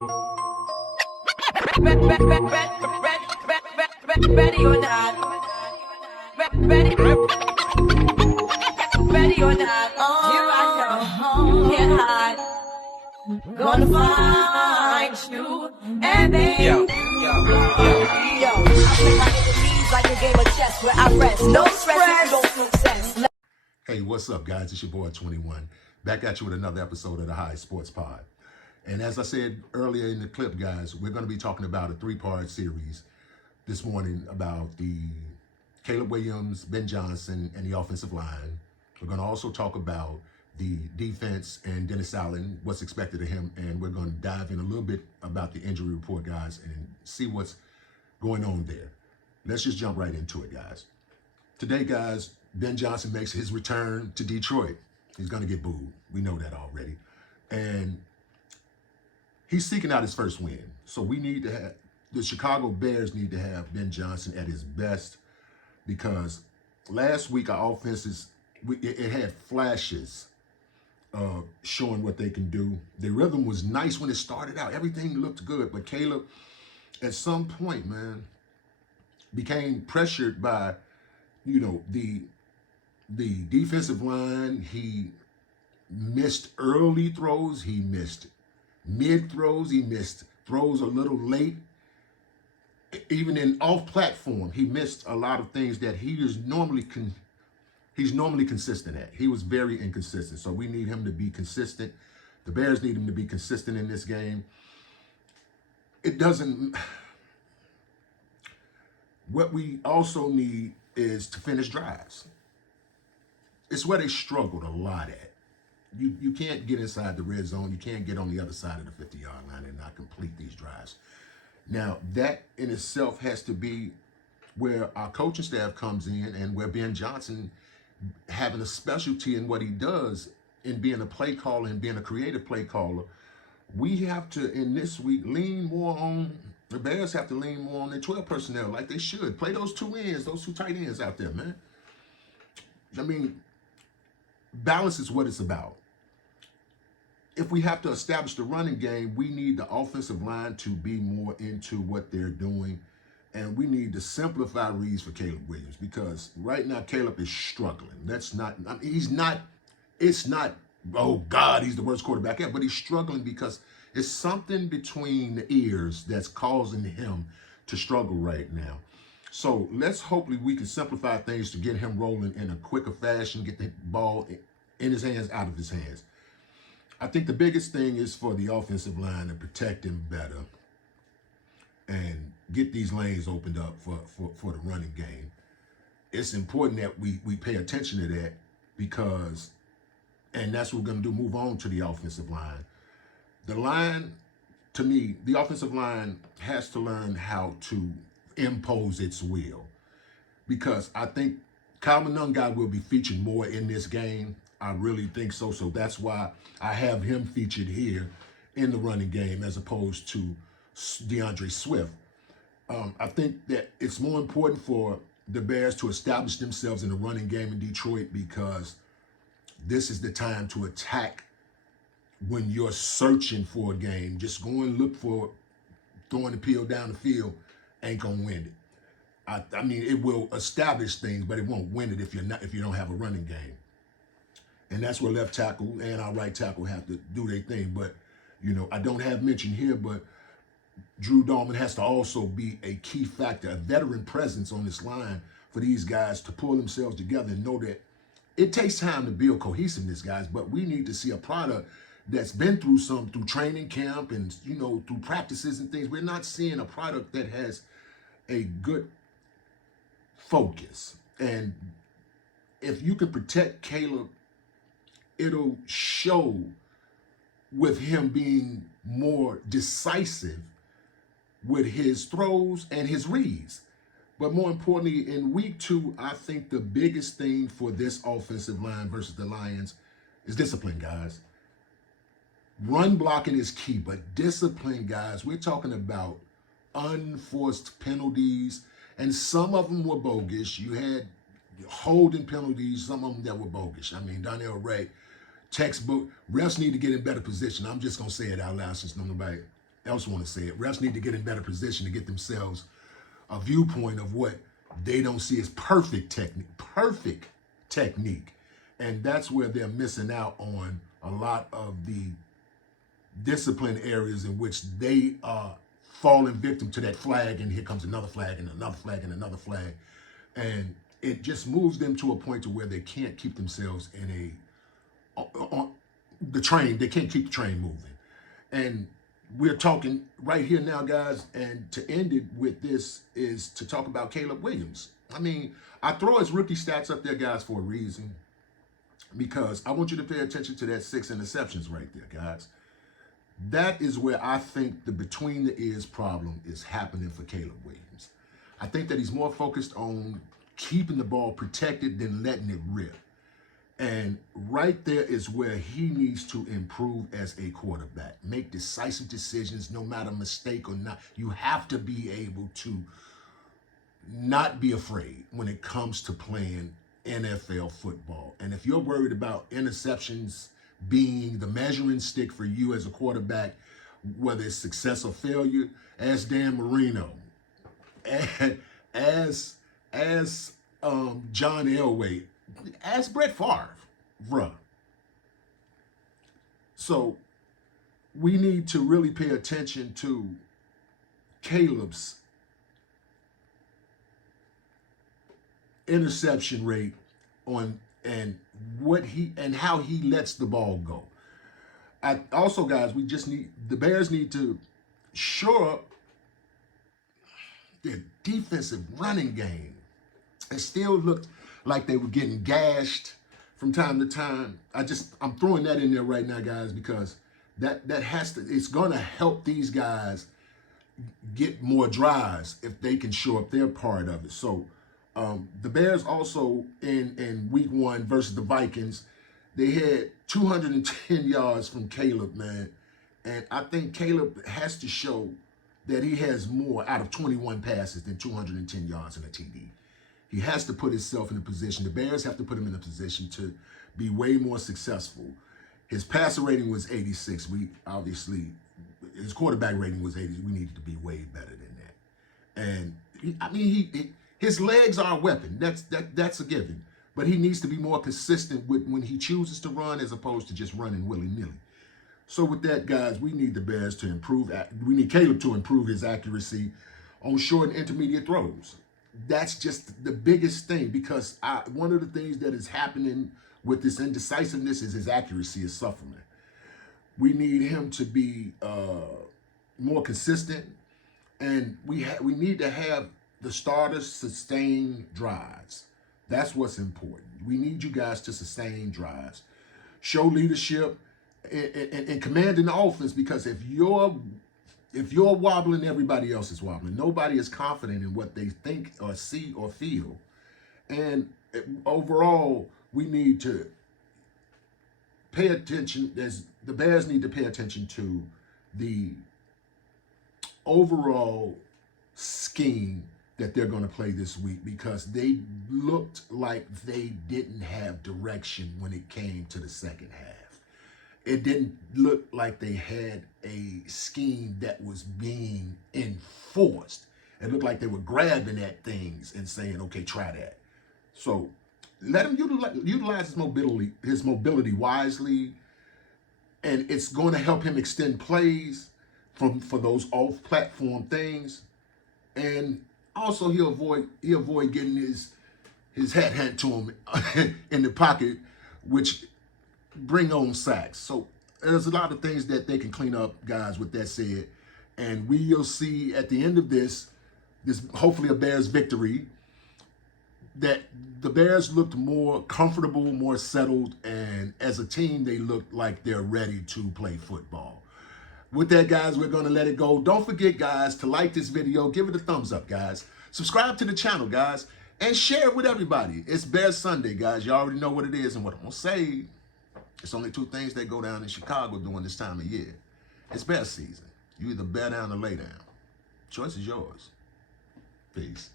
Ready or not. Ready or not. Here I come. Can't hide. Gonna find you and then yo. I play my enemies like a game of chess where I rest. No stress if you don't success. Hey, what's up, guys? It's your boy 21. Back at you with another episode of the High Sports Pod. And as I said earlier in the clip, guys, we're going to be talking about a three-part series this morning about the Caleb Williams, Ben Johnson, and the offensive line. We're going to also talk about the defense and Dennis Allen, what's expected of him, and we're going to dive in a little bit about the injury report, guys, and see what's going on there. Let's just jump right into it, guys. Today, guys, Ben Johnson makes his return to Detroit. He's going to get booed. We know that already. And he's seeking out his first win. So we need to have, the Chicago Bears need to have Ben Johnson at his best, because last week our offenses, it had flashes showing what they can do. The rhythm was nice when it started out. Everything looked good. But Caleb, at some point, man, became pressured by, the defensive line. He missed early throws. He missed mid throws. He missed throws a little late. Even in off platform, he missed a lot of things that he's normally consistent at. He was very inconsistent. So we need him to be consistent. The Bears need him to be consistent in this game. What we also need is to finish drives. It's where they struggled a lot at. You can't get inside the red zone. You can't get on the other side of the 50-yard line and not complete these drives. Now, that in itself has to be where our coaching staff comes in, and where Ben Johnson, having a specialty in what he does in being a play caller and being a creative play caller, we have to, in this week, lean more on, the Bears have to lean more on their 12 personnel like they should. Play those two ends, those two tight ends out there, man. I mean, balance is what it's about. If we have to establish the running game, we need the offensive line to be more into what they're doing. And we need to simplify reads for Caleb Williams, because right now Caleb is struggling. It's not, oh God, he's the worst quarterback ever, but he's struggling because it's something between the ears that's causing him to struggle right now. So hopefully we can simplify things to get him rolling in a quicker fashion, get the ball in his hands, out of his hands. I think the biggest thing is for the offensive line to protect him better and get these lanes opened up for the running game. It's important that we pay attention to that, because, and that's what we're going to do, move on to the offensive line. The line, to me, the offensive line has to learn how to impose its will, because I think Kyle Monangai will be featured more in this game. I really think so. So that's why I have him featured here in the running game as opposed to DeAndre Swift. I think that it's more important for the Bears to establish themselves in the running game in Detroit, because this is the time to attack when you're searching for a game. Just go and look for throwing the peel down the field ain't gonna win it. I mean, it will establish things, but it won't win it if you don't have a running game. And that's where left tackle and our right tackle have to do their thing. But, I don't have mentioned here, but Drew Dalman has to also be a key factor, a veteran presence on this line for these guys to pull themselves together and know that it takes time to build cohesiveness, guys, but we need to see a product that's been through training camp and, through practices and things. We're not seeing a product that has a good focus. And if you can protect Caleb, it'll show with him being more decisive with his throws and his reads. But more importantly, in week 2, I think the biggest thing for this offensive line versus the Lions is discipline, guys. Run blocking is key, but discipline, guys, we're talking about unforced penalties, and some of them were bogus. You had holding penalties, some of them that were bogus. I mean, Donnell Ray, textbook. Refs need to get in better position. I'm just going to say it out loud since nobody else want to say it. Refs need to get in better position to get themselves a viewpoint of what they don't see as perfect technique. And that's where they're missing out on a lot of the discipline areas in which they are falling victim to that flag, and here comes another flag and another flag and another flag. And it just moves them to a point to where they can't keep themselves in on the train. They can't keep the train moving. And we're talking right here now, guys, and to end it with this is to talk about Caleb Williams. I mean, I throw his rookie stats up there, guys, for a reason, because I want you to pay attention to that 6 interceptions right there, guys. That is where I think the between the ears problem is happening for Caleb Williams. I think that he's more focused on keeping the ball protected than letting it rip. And right there is where he needs to improve as a quarterback. Make decisive decisions, no matter mistake or not. You have to be able to not be afraid when it comes to playing NFL football. And if you're worried about interceptions being the measuring stick for you as a quarterback, whether it's success or failure, ask Dan Marino, and as John Elway, ask Brett Favre, bruh. So we need to really pay attention to Caleb's interception rate on and what he and how he lets the ball go. Also, guys, the Bears need to shore up their defensive running game. It still looked like they were getting gashed from time to time. I'm throwing that in there right now, guys, because it's gonna help these guys get more drives if they can shore up their part of it. So the Bears also in week 1 versus the Vikings, they had 210 yards from Caleb, man. And I think Caleb has to show that he has more out of 21 passes than 210 yards in a TD. He has to put himself in a position. The Bears have to put him in a position to be way more successful. His passer rating was 86. His quarterback rating was 80. We needed to be way better than that. And his legs are a weapon. That's a given. But he needs to be more consistent with when he chooses to run as opposed to just running willy-nilly. So with that, guys, we need the Bears to improve. We need Caleb to improve his accuracy on short and intermediate throws. That's just the biggest thing, because one of the things that is happening with this indecisiveness is his accuracy is suffering. We need him to be more consistent, and we need to have the starters sustain drives. That's what's important. We need you guys to sustain drives, show leadership, and commanding the offense, because if you're wobbling, everybody else is wobbling. Nobody is confident in what they think or see or feel. And overall, we need to pay attention. The Bears need to pay attention to the overall scheme that they're going to play this week, because they looked like they didn't have direction when it came to the second half. It didn't look like they had a scheme that was being enforced. It looked like they were grabbing at things and saying, okay, try that. So let him utilize his mobility wisely, and it's going to help him extend plays for those off-platform things. And also he'll avoid getting his hat handed to him in the pocket, which bring on sacks. So there's a lot of things that they can clean up, guys, with that said. And we'll see at the end of this hopefully a Bears victory, that the Bears looked more comfortable, more settled, and as a team, they looked like they're ready to play football. With that, guys, we're going to let it go. Don't forget, guys, to like this video. Give it a thumbs up, guys. Subscribe to the channel, guys, and share it with everybody. It's Bears Sunday, guys. You already know what it is and what I'm going to say. It's only 2 things that go down in Chicago during this time of year. It's Bears season. You either bear down or lay down. Choice is yours. Peace.